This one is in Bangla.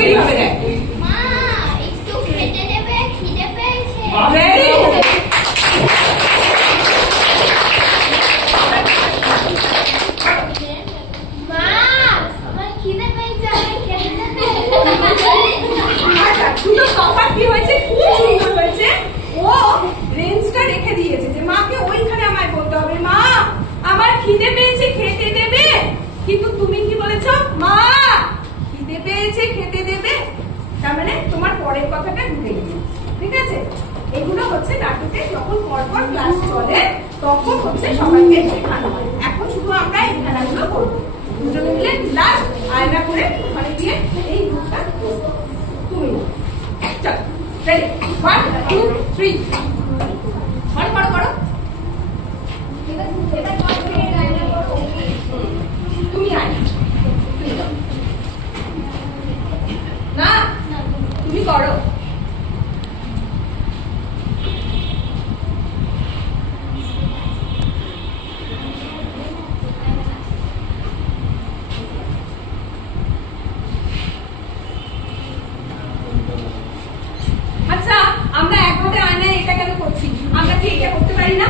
তৈরি হবে দেখ। মা একটু খেতে দেবে, খিদে পেয়েছে। মা আমার খিদে পেয়েছে, আমি খেতে দেবে। আচ্ছা দুটো তফাৎ কি হয়েছে, খুব সুন্দর হয়েছে। ও রেঞ্জটা রেখে দিয়েছে যে মাকে ওইখানে আমায় বলতে হবে মা আমার খিদে পেয়েছে খেতে দেবে, কিন্তু তুমি কি বলেছো মা খিদে পেয়েছে খেতে দেবে, তার মানে তোমার পরের কথাটা ঢুকে গেছে। ঠিক আছে, এগুলো হচ্ছে নাটকে যখন পরপর ক্লাস চলে তখন হচ্ছে সবাইকে শেখানো হয়। এখন শুধু আমরা এই খেলাগুলো করবো, দুজনে মিলে লাস্ট আয়না করে ওখানে গিয়ে এই গ্রুপটা তুমি চল রেডি 1 2 3 করো করো করো। তুমি আয় না তুমি করো। আচ্ছা আমরা একভাবে আয়নায় এটা কেন করছি, আমরা কি এটা করতে পারি না?